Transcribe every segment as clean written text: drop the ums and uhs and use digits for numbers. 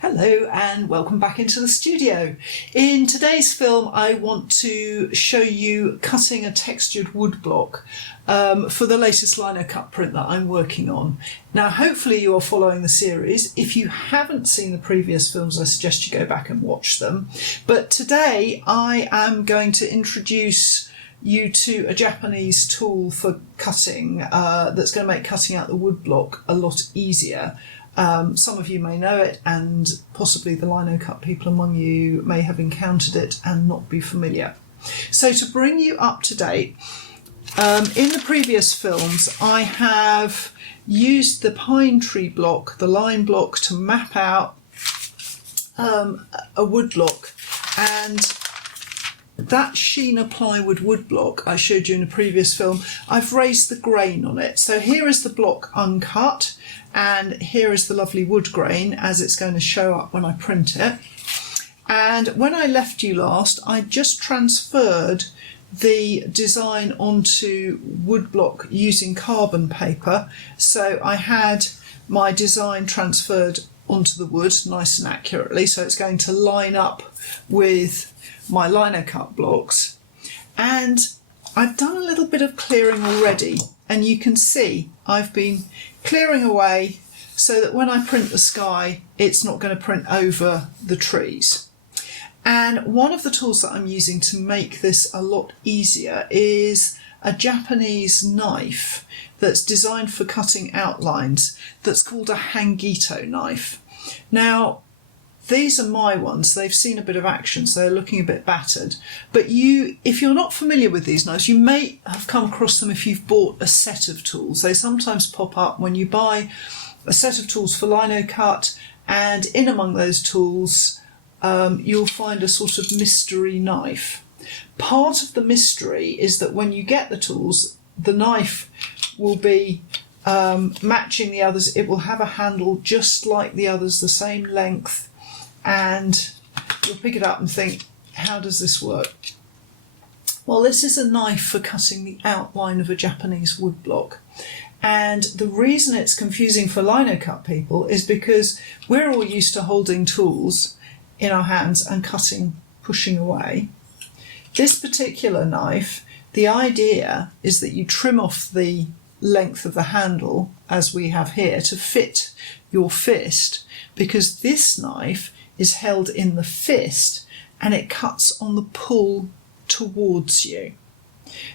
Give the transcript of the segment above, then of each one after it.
Hello and welcome back into the studio. In today's film I want to show you cutting a textured woodblock for the latest linocut print that I'm working on. Now hopefully you are following the series. If you haven't seen the previous films I suggest you go back and watch them. But today I am going to introduce you to a Japanese tool for cutting that's going to make cutting out the woodblock a lot easier. Some of you may know it, and possibly the linocut people among you may have encountered it and not be familiar. So to bring you up to date, in the previous films I have used the pine tree block, the line block, to map out a woodblock, and that Sheena plywood woodblock I showed you in a previous film, I've raised the grain on it. So here is the block uncut, and here is the lovely wood grain as it's going to show up when I print it. And when I left you last, I just transferred the design onto woodblock using carbon paper. So I had my design transferred onto the wood nice and accurately, so it's going to line up with my linocut blocks. And I've done a little bit of clearing already, and you can see I've been clearing away so that when I print the sky it's not going to print over the trees. And one of the tools that I'm using to make this a lot easier is a Japanese knife that's designed for cutting outlines that's called a Hangito knife. Now these are my ones. They've seen a bit of action, so they're looking a bit battered. But if you're not familiar with these knives, you may have come across them if you've bought a set of tools. They sometimes pop up when you buy a set of tools for linocut, and in among those tools you'll find a sort of mystery knife. Part of the mystery is that when you get the tools, the knife will be matching the others. It will have a handle just like the others, the same length, and you'll pick it up and think, how does this work? Well, this is a knife for cutting the outline of a Japanese woodblock. And the reason it's confusing for linocut people is because we're all used to holding tools in our hands and cutting, pushing away. This particular knife, the idea is that you trim off the length of the handle, as we have here, to fit your fist, because this knife is held in the fist and it cuts on the pull towards you.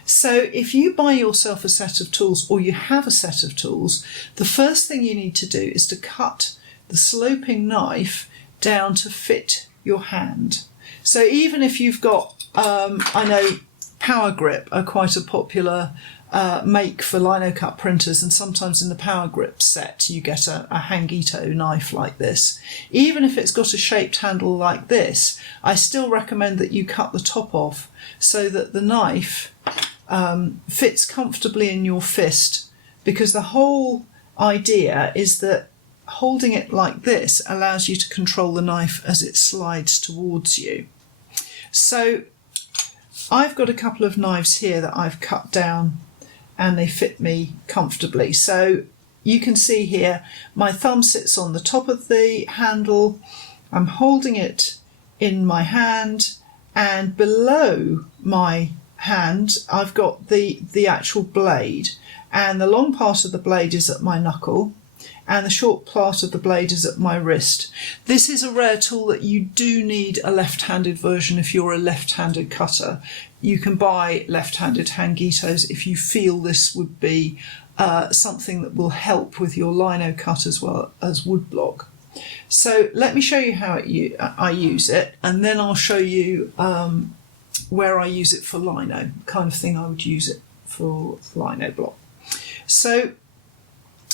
So if you buy yourself a set of tools, or you have a set of tools, the first thing you need to do is to cut the sloping knife down to fit your hand. So even if you've got, I know Power Grip are quite a popular make for linocut printers, and sometimes in the Power Grip set you get a Hangito knife like this. Even if it's got a shaped handle like this, I still recommend that you cut the top off so that the knife fits comfortably in your fist, because the whole idea is that holding it like this allows you to control the knife as it slides towards you. So I've got a couple of knives here that I've cut down and they fit me comfortably. So you can see here my thumb sits on the top of the handle, I'm holding it in my hand, and below my hand I've got the actual blade, and the long part of the blade is at my knuckle and the short part of the blade is at my wrist. This is a rare tool that you do need a left-handed version if you're a left-handed cutter. You can buy left-handed Hangitos if you feel this would be something that will help with your linocut as well as woodblock. So let me show you how I use it, and then I'll show you where I use it for lino, the kind of thing I would use it for lino block. So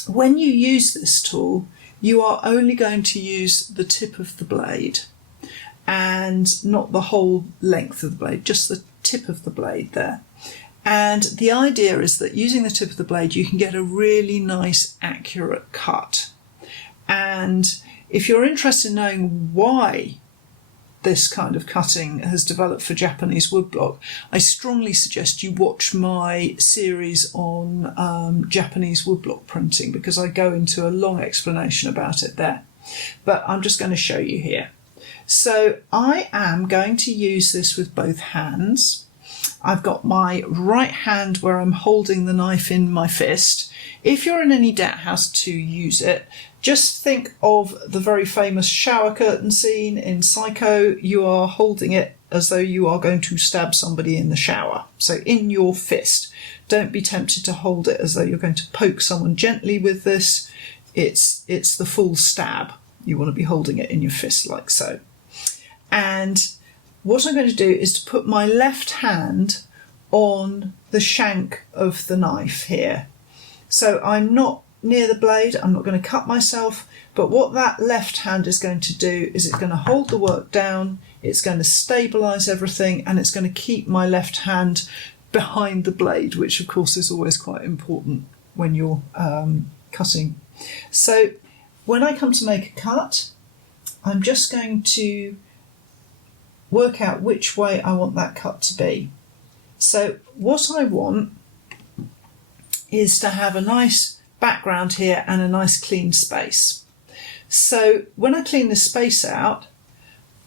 when you use this tool, you are only going to use the tip of the blade and not the whole length of the blade, just the tip of the blade there. And the idea is that using the tip of the blade you can get a really nice accurate cut. And if you're interested in knowing why this kind of cutting has developed for Japanese woodblock, I strongly suggest you watch my series on Japanese woodblock printing, because I go into a long explanation about it there. but I'm just going to show you here. So I am going to use this with both hands. I've got my right hand where I'm holding the knife in my fist. If you're in any doubt how to use it, just think of the very famous shower curtain scene in Psycho. You are holding it as though you are going to stab somebody in the shower. So in your fist. Don't be tempted to hold it as though you're going to poke someone gently with this. It's the full stab. You want to be holding it in your fist like so. And what I'm going to do is to put my left hand on the shank of the knife here. So I'm not near the blade, I'm not going to cut myself, but what that left hand is going to do is it's going to hold the work down, it's going to stabilise everything, and it's going to keep my left hand behind the blade, which of course is always quite important when you're cutting. So when I come to make a cut, I'm just going to work out which way I want that cut to be. So what I want is to have a nice background here and a nice clean space. So when I clean this space out,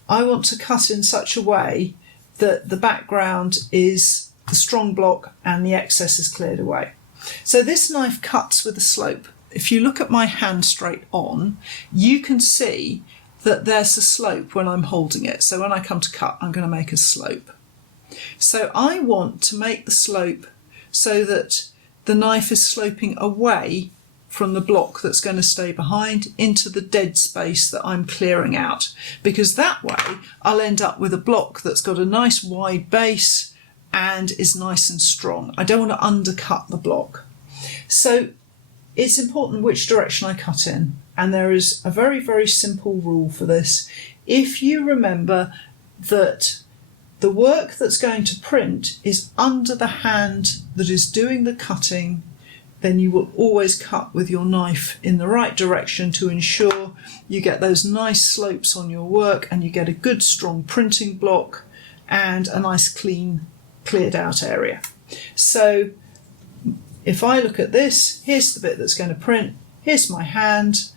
I want to cut in such a way that the background is the strong block and the excess is cleared away. So this knife cuts with a slope. If you look at my hand straight on, you can see that there's a slope when I'm holding it. So when I come to cut, I'm going to make a slope. So I want to make the slope so that the knife is sloping away from the block that's going to stay behind into the dead space that I'm clearing out, because that way I'll end up with a block that's got a nice wide base and is nice and strong. I don't want to undercut the block. So it's important which direction I cut in, and there is a very, very simple rule for this. If you remember that the work that's going to print is under the hand that is doing the cutting, then you will always cut with your knife in the right direction to ensure you get those nice slopes on your work and you get a good strong printing block and a nice clean cleared out area. So if I look at this, here's the bit that's going to print, here's my hand,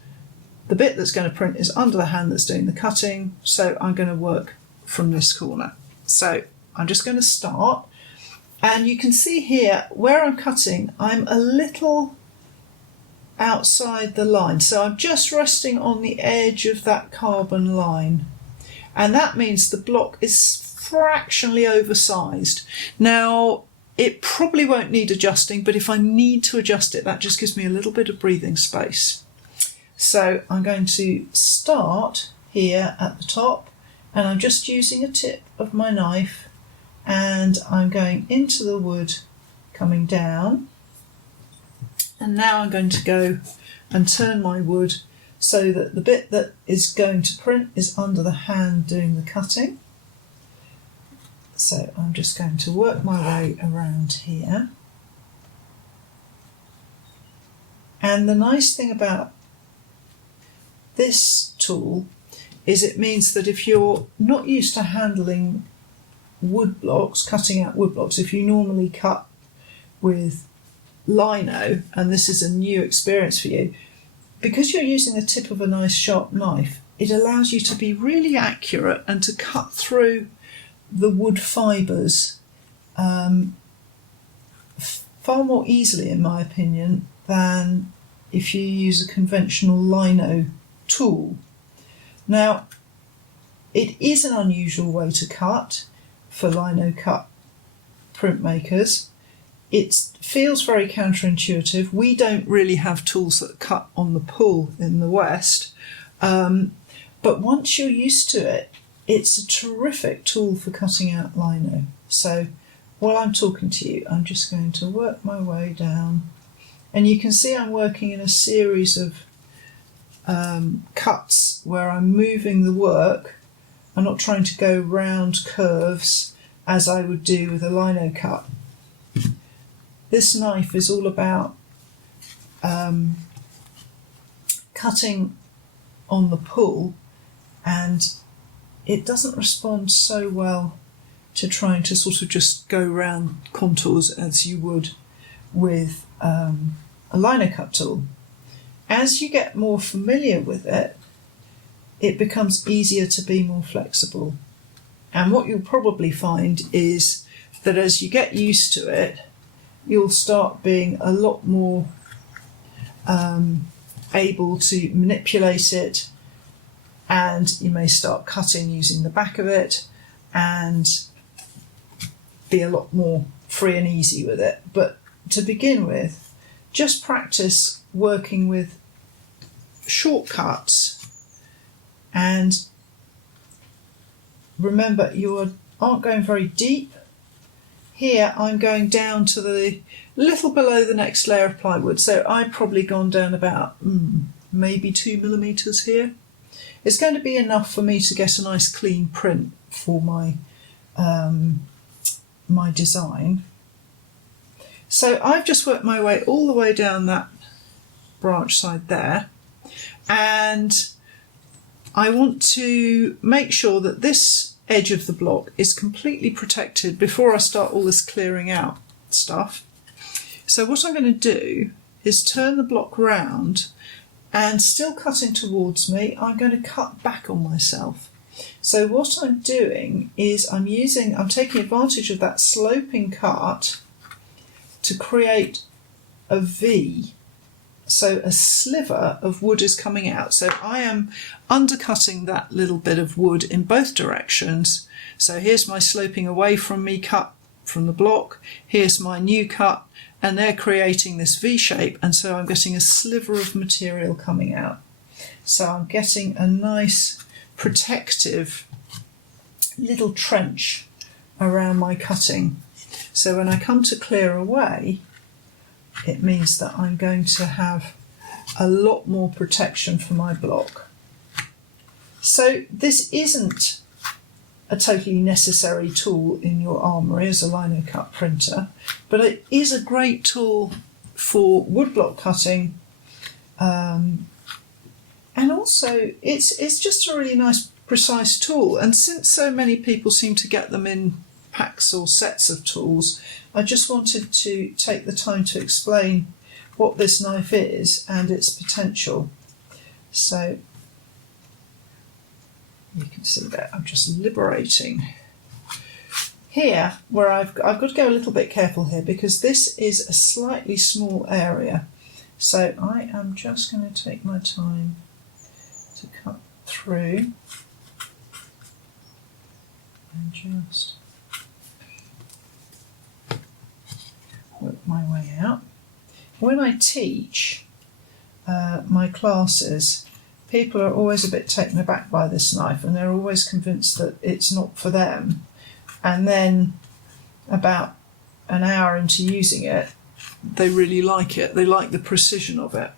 the bit that's going to print is under the hand that's doing the cutting, so I'm going to work from this corner. So I'm just going to start, and you can see here where I'm cutting, I'm a little outside the line, so I'm just resting on the edge of that carbon line, and that means the block is fractionally oversized. Now it probably won't need adjusting, but if I need to adjust it, that just gives me a little bit of breathing space. So I'm going to start here at the top, and I'm just using a tip of my knife, and I'm going into the wood, coming down, and now I'm going to go and turn my wood so that the bit that is going to print is under the hand doing the cutting. So I'm just going to work my way around here. And the nice thing about this tool is it means that if you're not used to handling wood blocks, cutting out wood blocks, if you normally cut with lino, and this is a new experience for you, because you're using the tip of a nice sharp knife, it allows you to be really accurate and to cut through the wood fibres far more easily, in my opinion, than if you use a conventional lino tool. Now, it is an unusual way to cut for lino cut printmakers. It feels very counterintuitive. We don't really have tools that cut on the pull in the West, but once you're used to it, it's a terrific tool for cutting out lino. So while I'm talking to you, I'm just going to work my way down, and you can see I'm working in a series of cuts where I'm moving the work. I'm not trying to go round curves as I would do with a lino cut. This knife is all about cutting on the pull, and it doesn't respond so well to trying to sort of just go round contours as you would with a lino cut tool. As you get more familiar with it, it becomes easier to be more flexible. And what you'll probably find is that as you get used to it, you'll start being a lot more able to manipulate it, and you may start cutting using the back of it and be a lot more free and easy with it. But to begin with, just practice working with shortcuts, and remember you aren't going very deep. Here I'm going down to the little below the next layer of plywood, so I've probably gone down about maybe 2 millimeters here. It's going to be enough for me to get a nice clean print for my my design. So I've just worked my way all the way down that branch side there, and I want to make sure that this edge of the block is completely protected before I start all this clearing out stuff. So what I'm going to do is turn the block round, and still cutting towards me, I'm going to cut back on myself. So what I'm doing is I'm taking advantage of that sloping cut to create a V. So a sliver of wood is coming out. So I am undercutting that little bit of wood in both directions. So here's my sloping away from me cut from the block, here's my new cut, and they're creating this V shape, and so I'm getting a sliver of material coming out. So I'm getting a nice protective little trench around my cutting. So when I come to clear away, it means that I'm going to have a lot more protection for my block. So this isn't a totally necessary tool in your armoury as a linocut printer, but it is a great tool for woodblock cutting, and also it's just a really nice precise tool. And since so many people seem to get them in packs or sets of tools, I just wanted to take the time to explain what this knife is and its potential. So you can see that I'm just liberating. Here, where I've got to go a little bit careful here because this is a slightly small area. So I am just going to take my time to cut through and just work my way out. When I teach my classes, people are always a bit taken aback by this knife, and they're always convinced that it's not for them. And then about an hour into using it, they really like it. They like the precision of it.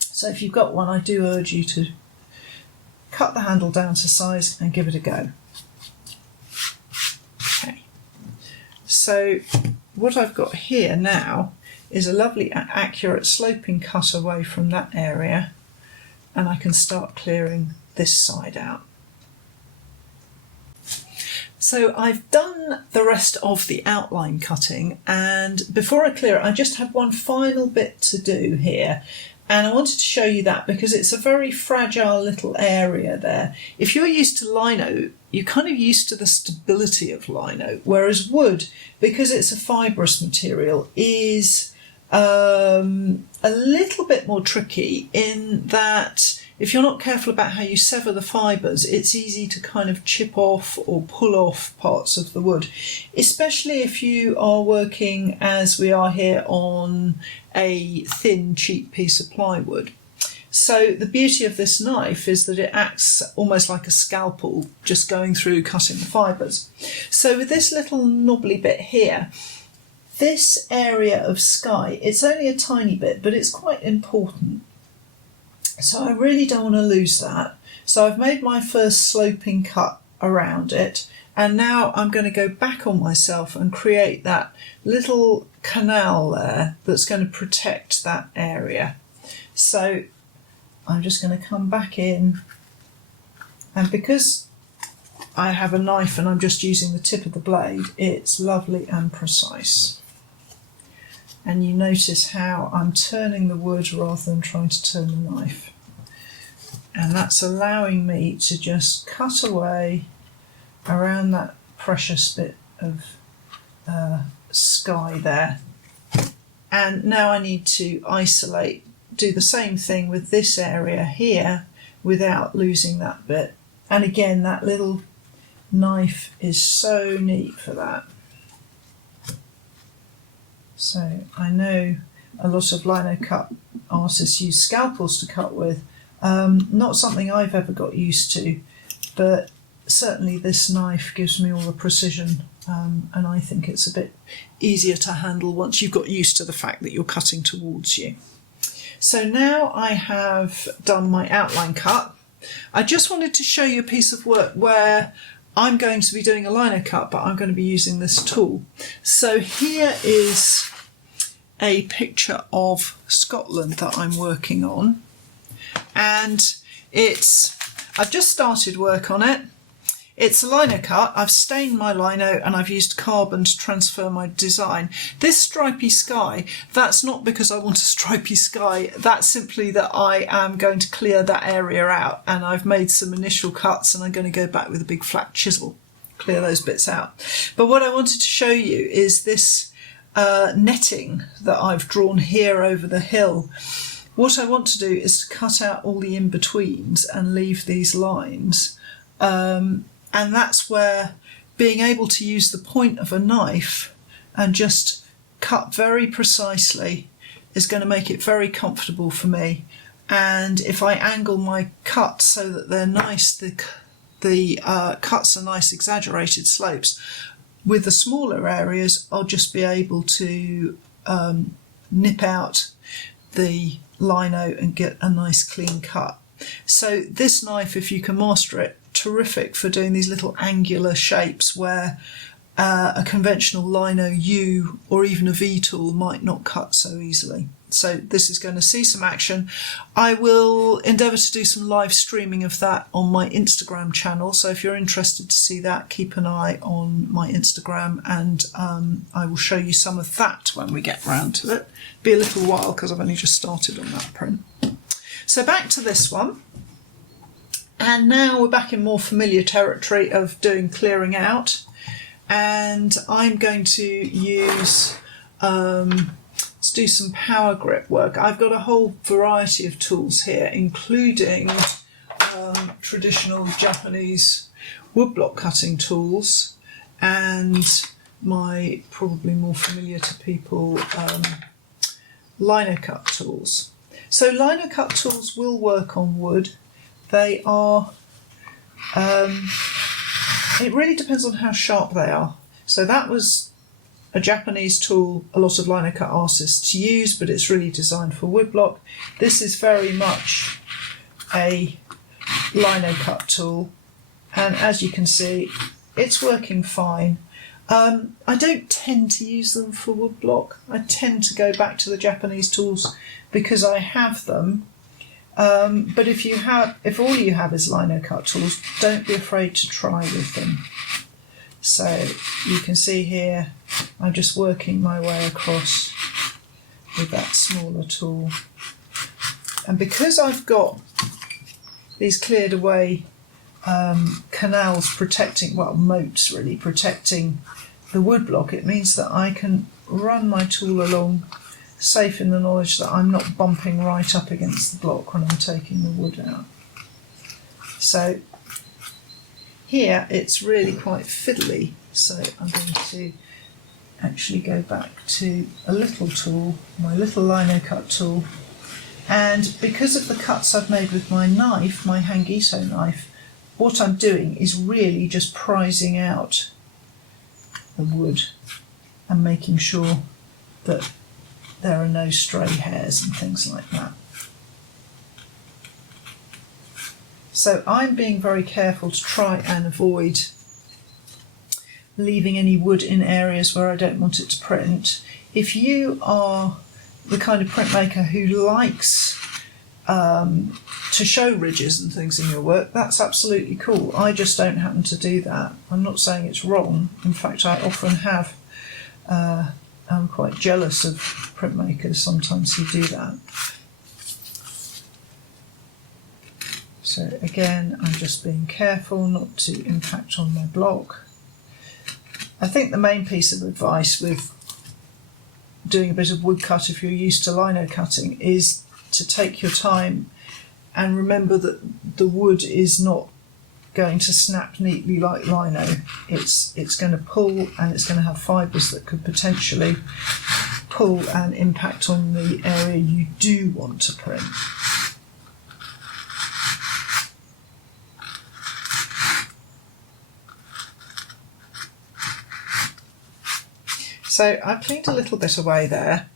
So if you've got one, I do urge you to cut the handle down to size and give it a go. Okay. So what I've got here now is a lovely accurate sloping cut away from that area, and I can start clearing this side out. So I've done the rest of the outline cutting, and before I clear it, I just have one final bit to do here. And I wanted to show you that because it's a very fragile little area there. If you're used to lino, you're kind of used to the stability of lino, whereas wood, because it's a fibrous material, is a little bit more tricky in that if you're not careful about how you sever the fibres, it's easy to kind of chip off or pull off parts of the wood, especially if you are working, as we are here, on a thin, cheap piece of plywood. So the beauty of this knife is that it acts almost like a scalpel, just going through cutting the fibres. So with this little knobbly bit here, this area of sky, it's only a tiny bit, but it's quite important. So I really don't want to lose that. So I've made my first sloping cut around it, and now I'm going to go back on myself and create that little canal there that's going to protect that area. So I'm just going to come back in, and because I have a knife and I'm just using the tip of the blade, it's lovely and precise. And you notice how I'm turning the wood rather than trying to turn the knife. and that's allowing me to just cut away around that precious bit of sky there. And now I need to isolate, do the same thing with this area here without losing that bit. And again, that little knife is so neat for that. So I know a lot of linocut artists use scalpels to cut with. Not something I've ever got used to, but certainly this knife gives me all the precision, and I think it's a bit easier to handle once you've got used to the fact that you're cutting towards you. So now I have done my outline cut. I just wanted to show you a piece of work where I'm going to be doing a linocut, but I'm going to be using this tool. So here is a picture of Scotland that I'm working on, and I've just started work on it. It's a linocut. I've stained my lino and I've used carbon to transfer my design. This stripy sky, that's not because I want a stripy sky, that's simply that I am going to clear that area out, and I've made some initial cuts and I'm going to go back with a big flat chisel, clear those bits out. But what I wanted to show you is this netting that I've drawn here over the hill. What I want to do is to cut out all the in-betweens and leave these lines. And that's where being able to use the point of a knife and just cut very precisely is going to make it very comfortable for me. And if I angle my cuts so that they're nice, the cuts are nice exaggerated slopes, with the smaller areas I'll just be able to nip out the lino and get a nice clean cut. So this knife, if you can master it, terrific for doing these little angular shapes where a conventional lino U or even a V tool might not cut so easily. So this is going to see some action. I will endeavour to do some live streaming of that on my Instagram channel, so if you're interested to see that, keep an eye on my Instagram, and I will show you some of that when we get round to it. Be a little while because I've only just started on that print. So back to this one. And now we're back in more familiar territory of doing clearing out, and I'm going to use let's do some power grip work. I've got a whole variety of tools here, including traditional Japanese woodblock cutting tools and my probably more familiar to people linocut tools. So linocut tools will work on wood. They are, it really depends on how sharp they are. So that was a Japanese tool a lot of linocut artists use, but it's really designed for woodblock. This is very much a linocut tool, and as you can see, it's working fine. I don't tend to use them for woodblock. I tend to go back to the Japanese tools because I have them. But if all you have is linocut tools, don't be afraid to try with them. So you can see here, I'm just working my way across with that smaller tool. And because I've got these cleared away canals protecting, well, moats really protecting the woodblock, it means that I can run my tool along safe in the knowledge that I'm not bumping right up against the block when I'm taking the wood out. So here it's really quite fiddly, so I'm going to actually go back to a little tool, my little linocut tool, and because of the cuts I've made with my knife, my Hangito knife, what I'm doing is really just prizing out the wood and making sure that there are no stray hairs and things like that. So I'm being very careful to try and avoid leaving any wood in areas where I don't want it to print. If you are the kind of printmaker who likes to show ridges and things in your work, that's absolutely cool. I just don't happen to do that. I'm not saying it's wrong. In fact, I often have. I'm quite jealous of printmakers sometimes who do that. So So again, I'm just being careful not to impact on my block. I think the main piece of advice with doing a bit of woodcut, if you're used to lino cutting, is to take your time and remember that the wood is not going to snap neatly like lino. It's going to pull, and it's going to have fibres that could potentially pull and impact on the area you do want to print. So I've cleaned a little bit away there,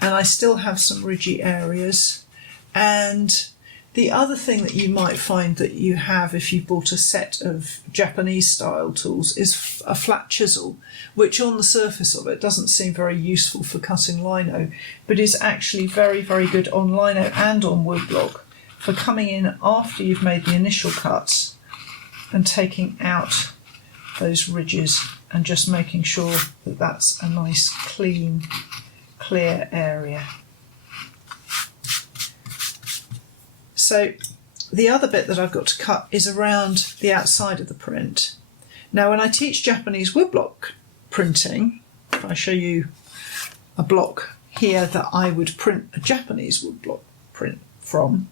and I still have some ridgy areas. And the other thing that you might find that you have if you bought a set of Japanese style tools is a flat chisel, which on the surface of it doesn't seem very useful for cutting lino, but is actually very, very good on lino and on woodblock for coming in after you've made the initial cuts and taking out those ridges and just making sure that that's a nice, clean, clear area. So the other bit that I've got to cut is around the outside of the print. Now, when I teach Japanese woodblock printing, if I show you a block here that I would print a Japanese woodblock print from,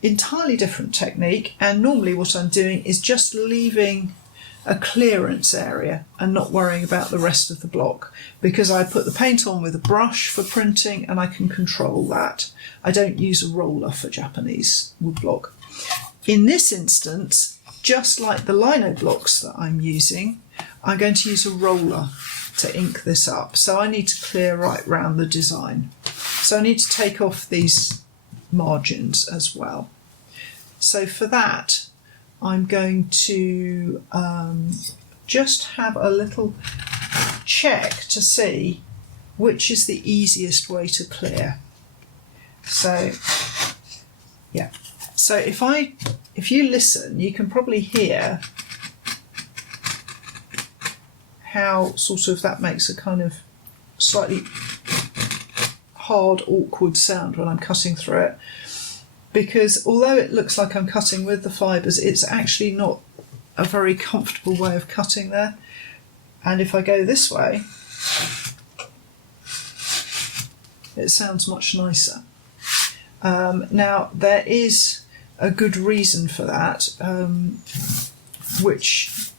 entirely different technique, and normally what I'm doing is just leaving a clearance area and not worrying about the rest of the block, because I put the paint on with a brush for printing and I can control that. I don't use a roller for Japanese woodblock. In this instance, just like the lino blocks that I'm using, I'm going to use a roller to ink this up. So I need to clear right round the design. So I need to take off these margins as well. So for that, I'm going to just have a little check to see which is the easiest way to clear. So, yeah. So if you listen, you can probably hear how sort of that makes a kind of slightly hard, awkward sound when I'm cutting through it. Because although it looks like I'm cutting with the fibres, it's actually not a very comfortable way of cutting there. And if I go this way, it sounds much nicer. Now, there is a good reason for that, which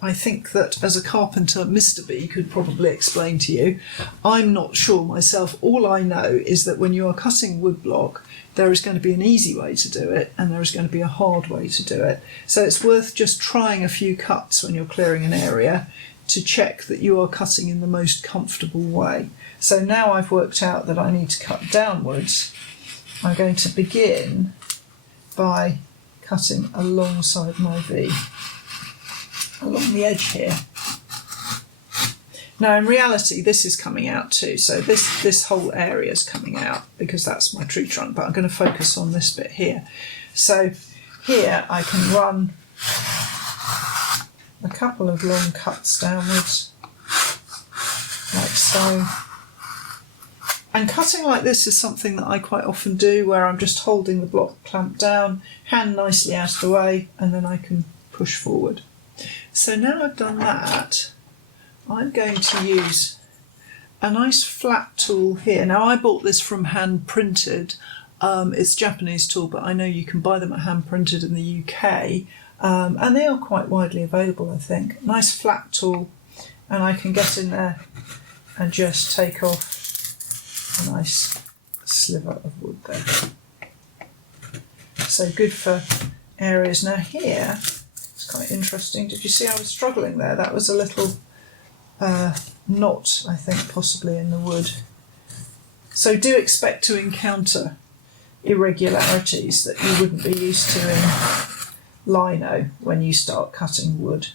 I think that as a carpenter, Mr. B could probably explain to you. I'm not sure myself. All I know is that when you are cutting woodblock, there is going to be an easy way to do it and there is going to be a hard way to do it. So it's worth just trying a few cuts when you're clearing an area to check that you are cutting in the most comfortable way. So now I've worked out that I need to cut downwards. I'm going to begin by cutting alongside my V, along the edge here. Now, in reality, this is coming out too, so this whole area is coming out because that's my tree trunk, but I'm going to focus on this bit here. So here I can run a couple of long cuts downwards, like so. And cutting like this is something that I quite often do, where I'm just holding the block clamped down, hand nicely out of the way, and then I can push forward. So now I've done that, I'm going to use a nice flat tool here. Now, I bought this from Hand Printed. It's a Japanese tool, but I know you can buy them at Hand Printed in the UK, and they are quite widely available, I think. Nice flat tool, and I can get in there and just take off a nice sliver of wood there. So good for areas. Now here, it's quite interesting. Did you see I was struggling there? That was a little knot, I think, possibly in the wood. So do expect to encounter irregularities that you wouldn't be used to in lino when you start cutting wood.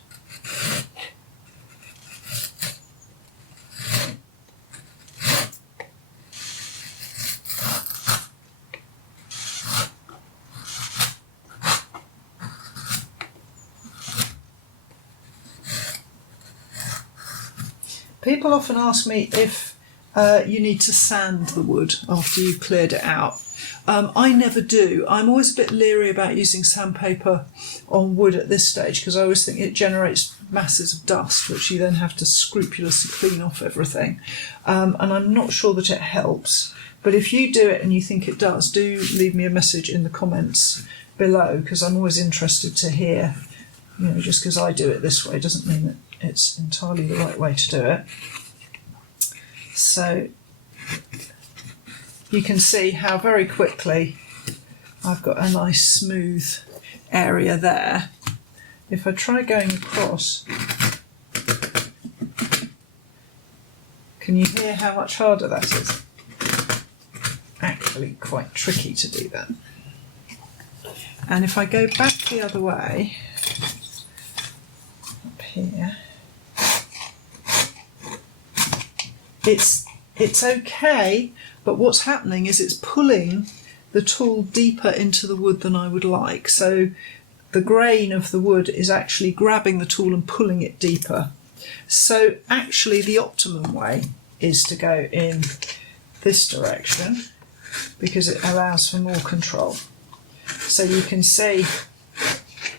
People often ask me if you need to sand the wood after you've cleared it out. I never do. I'm always a bit leery about using sandpaper on wood at this stage because I always think it generates masses of dust which you then have to scrupulously clean off everything. And I'm not sure that it helps. But if you do it and you think it does, do leave me a message in the comments below because I'm always interested to hear. You know, just because I do it this way doesn't mean that it's entirely the right way to do it. So you can see how very quickly I've got a nice smooth area there. If I try going across, can you hear how much harder that is? Actually quite tricky to do that. And if I go back the other way, up here, it's okay, but what's happening is it's pulling the tool deeper into the wood than I would like. So the grain of the wood is actually grabbing the tool and pulling it deeper. So actually the optimum way is to go in this direction because it allows for more control. So you can see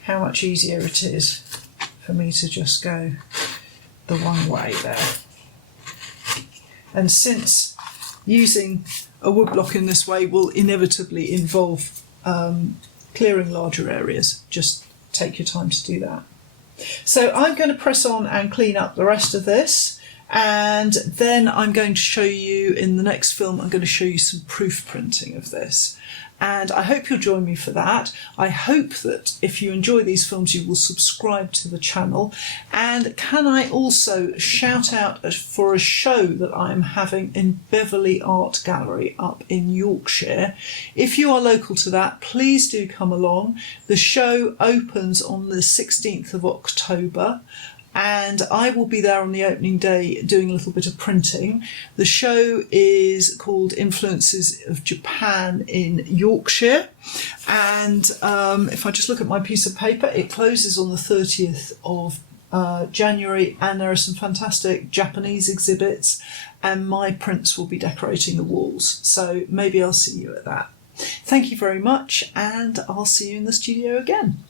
how much easier it is for me to just go the one way there. And since using a woodblock in this way will inevitably involve clearing larger areas, just take your time to do that. So I'm going to press on and clean up the rest of this, and then I'm going to show you in the next film, I'm going to show you some proof printing of this. And I hope you'll join me for that. I hope that if you enjoy these films, you will subscribe to the channel. And can I also shout out for a show that I'm having in Beverley Art Gallery up in Yorkshire. If you are local to that, please do come along. The show opens on the 16th of October. And I will be there on the opening day doing a little bit of printing. The show is called Influences of Japan in Yorkshire. And if I just look at my piece of paper, it closes on the 30th of January, and there are some fantastic Japanese exhibits, and my prints will be decorating the walls. So maybe I'll see you at that. Thank you very much, and I'll see you in the studio again.